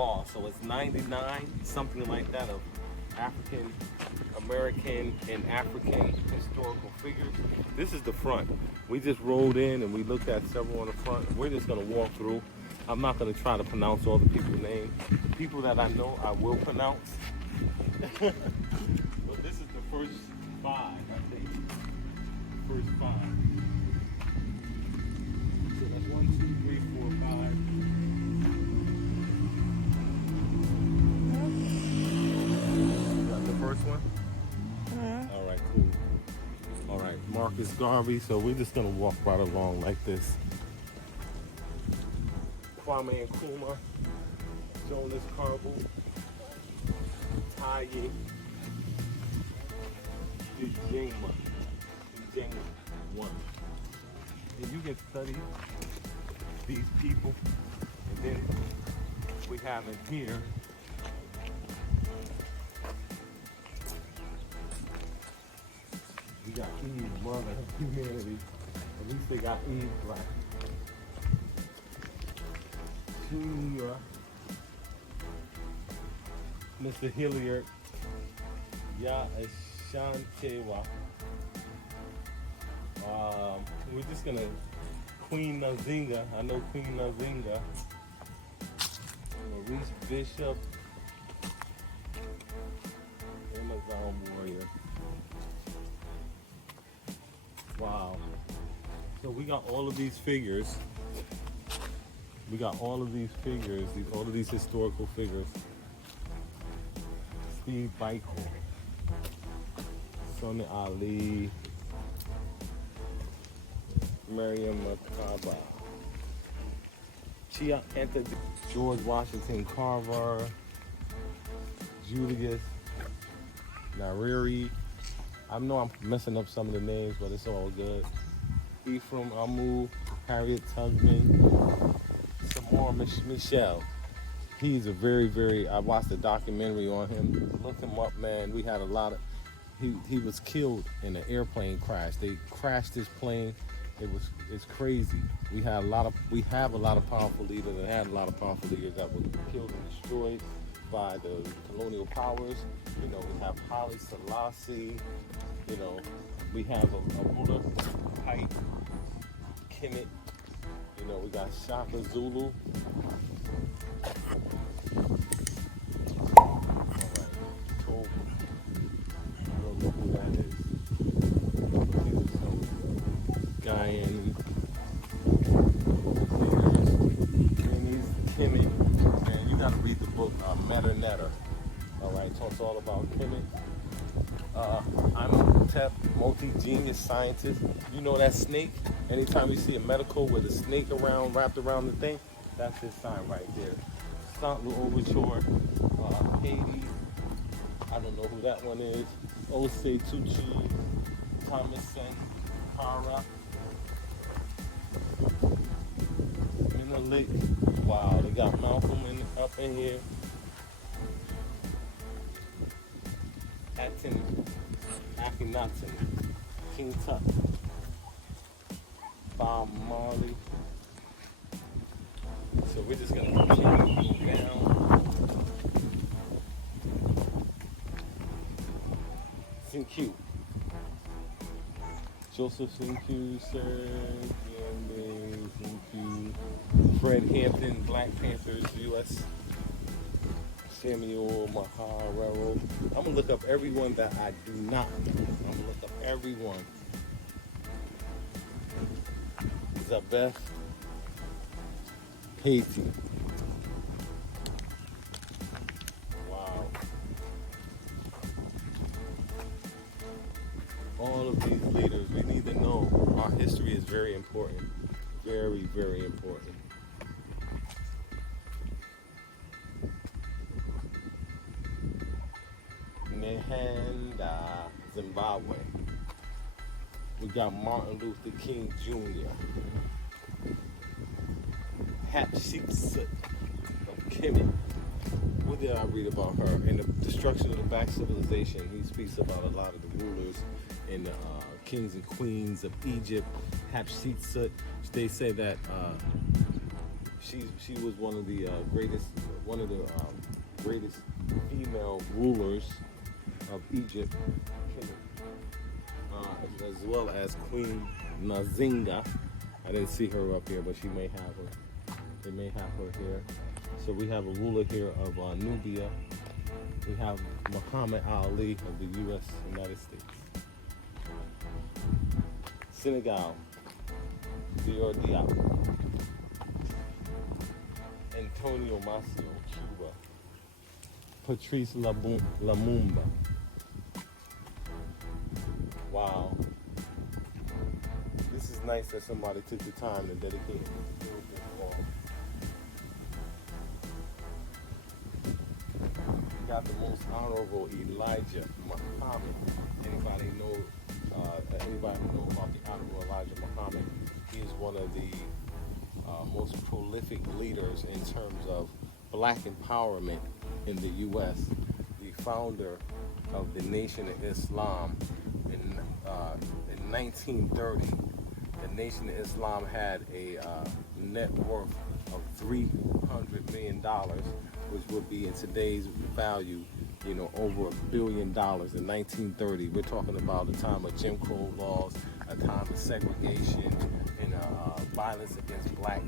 lost. So it's 99, something like that, of African American and African historical figures. This is the front. We just rolled in and we looked at several on the front. We're just gonna walk through. I'm not gonna try to pronounce all the people's names. The people that I know, I will pronounce. But this is the first 5, I think. First 5. So that's 1, 2, 3, 4, 5. Got the first one? All right, cool. All right, Marcus Garvey. So we're just gonna walk right along like this. Kwame Nkrumah, Jonas Carbo, Taye, Njema 1. And you can study these people, and then we have in here we got Eve, mother of humanity. At least they got Eve right. Junior, Mr. Hilliard, Ya Ashantewa. We're just gonna Queen Nazinga. I know Queen Nazinga. Maurice Bishop, Amazon Warrior. Wow. So we got all of these figures. We got all of these figures, all of these historical figures. Steve Biko, Sonia Ali, Miriam Makaba, Chia Enta, George Washington Carver, Julius Nyerere. I know I'm messing up some of the names, but it's all good. Ephraim Amu, Harriet Tubman, Samora Michelle. He's a very, I watched a documentary on him. Look him up, man. We had a lot of, he was killed in an airplane crash. They crashed his plane. It's crazy. We have a lot of powerful leaders and had a lot of powerful leaders that were killed and destroyed by the colonial powers. You know, we have Haile Selassie. You know, we have a ruler, Pike, Kemet. You know, we got Shaka Zulu. All right, cool. I don't know who that is. Guyan, Kemet. Man, you gotta read the book Meta Netter. All right, talks all about Kemet. I'm a multi-genius scientist. You know that snake? Anytime you see a medical with a snake wrapped around the thing, that's his sign right there. St. Louis Overture, Haiti. I don't know who that one is. Osei Tucci, Thomas Sankara, Menelik. Wow, they got Malcolm up in here. Akhenaten, King Tut, Bob Marley. So we're just gonna continue to go down. Q. Joseph Q, Sir Q, Fred Hampton, Black Panthers, U.S. Samuel Maharero. I'm gonna look up everyone that I do not know. I'm gonna look up everyone. Zabeth Haiti. Wow. All of these leaders, we need to know our history is very important. Very, very important. Nehanda, Zimbabwe. We got Martin Luther King Jr. Hatshepsut of Kemet. What did I read about her? In the destruction of the Black civilization, he speaks about a lot of the rulers and the kings and queens of Egypt. Hatshepsut. They say that she was one of the greatest female rulers of Egypt, as well as Queen Nazinga. I didn't see her up here, but she may have her. They may have her here. So we have a ruler here of Nubia. We have Muhammad Ali of the United States. Senegal, Dior Diop. Antonio Maceo, Cuba. Patrice Lumumba. Wow. This is nice that somebody took the time to dedicate this beautiful form. We got the most honorable Elijah Muhammad. Anybody know about the honorable Elijah Muhammad? He is one of the most prolific leaders in terms of black empowerment in the U.S. The founder of the Nation of Islam in 1930. The Nation of Islam had a net worth of $300 million, which would be in today's value, over $1 billion in 1930. We're talking about a time of Jim Crow laws, a time of segregation, and violence against black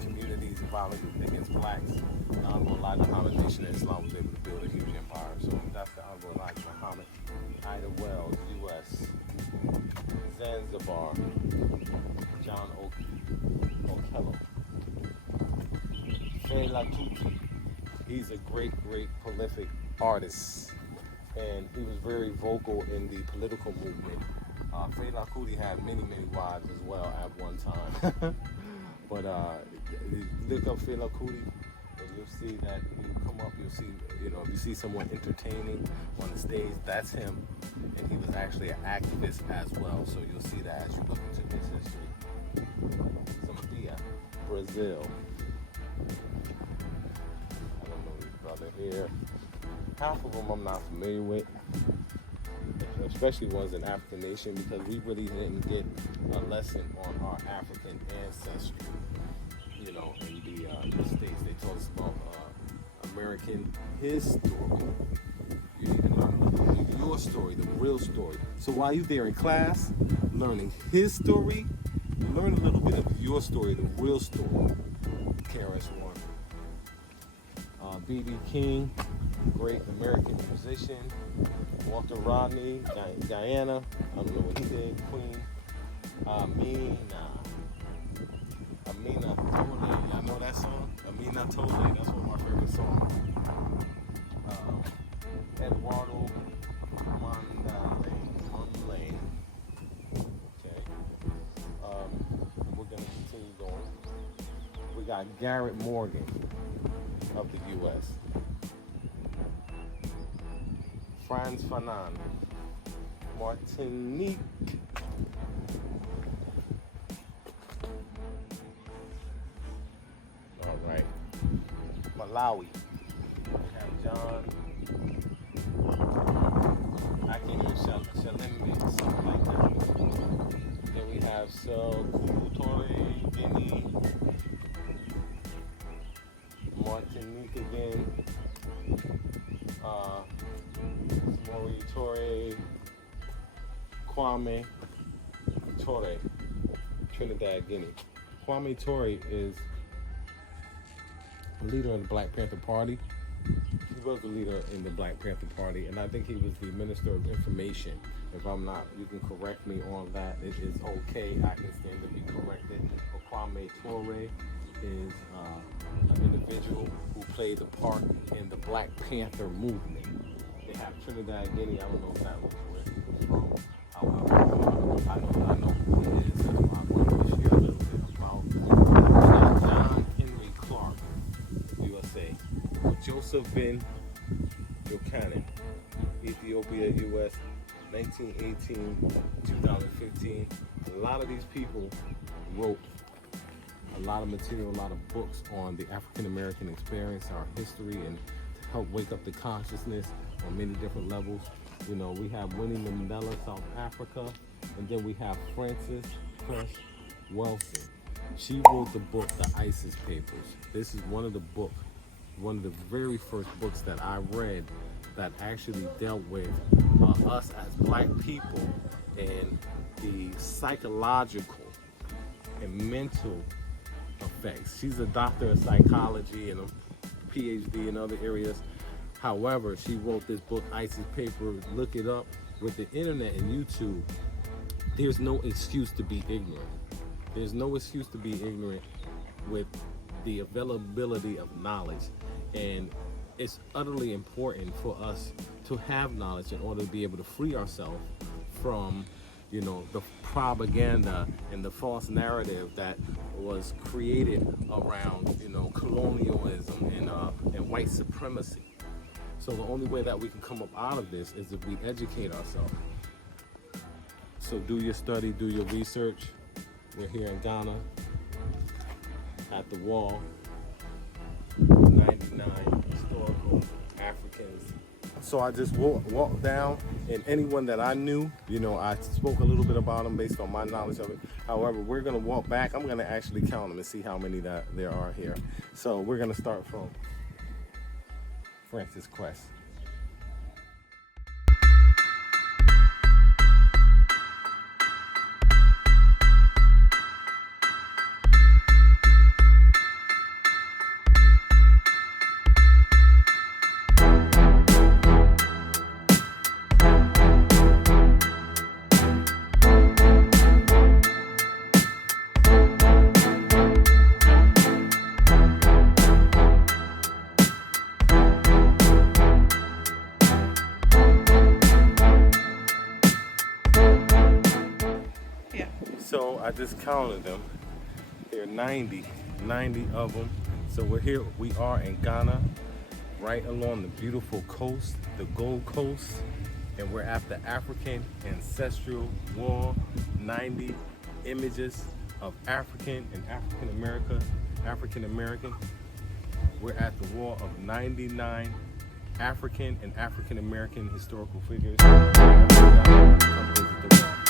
communities, and violence against blacks. The Honorable Elijah Muhammad, Nation of Islam, was able to build a huge empire. So that's the Honorable Elijah Muhammad. Ida Wells, U.S. Zanzibar, John Okello. Fela Kuti. He's a great prolific artist, and he was very vocal in the political movement. Fela Kuti had many wives as well at one time. But look up Fela Kuti, and you'll see that when you come up, you'll see, if you see someone entertaining on the stage, that's him. And he was actually an activist as well. So you'll see that as you look into his history. Zambia, Brazil. I don't know this brother here. Half of them I'm not familiar with, especially ones in African nation, because we really didn't get a lesson on our African ancestry. In the States, they told us about American history. You need to learn your story, the real story. So while you're there in class, learning his story, learn a little bit of your story, the real story. KRS-One. B.B. King, great American musician. Walter Rodney, Diana, I don't know what he did. Queen Amina Tole, y'all know that song? Amina Tole, that's one of my favorite songs. Eduardo Mondlane. Okay. We're gonna continue going. We got Garrett Morgan of the U.S. Franz Fanon, Martinique. All right. Malawi. We have John. I can't even Shalimbi, something like that. Then we have Sekou Guinea. Martinique again. Mori Torre, Kwame Torre, Trinidad, Guinea. Kwame Torre is a leader of the Black Panther Party. He was the leader in the Black Panther Party, and I think he was the Minister of Information. If I'm not, you can correct me on that. It is okay. I can stand to be corrected. But Kwame Torre is an individual who played a part in the Black Panther movement. They have Trinidad, Guinea. I don't know if that was where he was from. However, I know who it is. I'm going to share a little bit about John Henry Clark, USA. Joseph Ben Buchanan, Ethiopia, US, 1918, 2015. A lot of these people wrote a lot of material, a lot of books on the African American experience, our history, and to help wake up the consciousness on many different levels. We have Winnie Mandela, South Africa, and then we have Francis Cress Welsing. She wrote the book, The ISIS Papers. This is one of the very first books that I read that actually dealt with us as black people and the psychological and mental effects. She's a doctor of psychology and a PhD in other areas. However, she wrote this book, ISIS Paper. Look it up. With the internet and YouTube, there's no excuse to be ignorant. There's no excuse to be ignorant with the availability of knowledge. And it's utterly important for us to have knowledge in order to be able to free ourselves from, the propaganda and the false narrative that was created around, colonialism and white supremacy. So the only way that we can come up out of this is if we educate ourselves. So do your study, do your research. We're here in Ghana at the wall, 99 historical Africans. So I just walked down, and anyone that I knew, I spoke a little bit about them based on my knowledge of it. However, we're gonna walk back. I'm gonna actually count them and see how many that there are here. So we're gonna start from Francis Kwesi. So I just counted them. There are 90 of them. So we are in Ghana, right along the beautiful coast, the Gold Coast, and we're at the African Ancestral Wall. 90 images of African and African American. We're at the wall of 99 African and African American historical figures. Come visit the wall.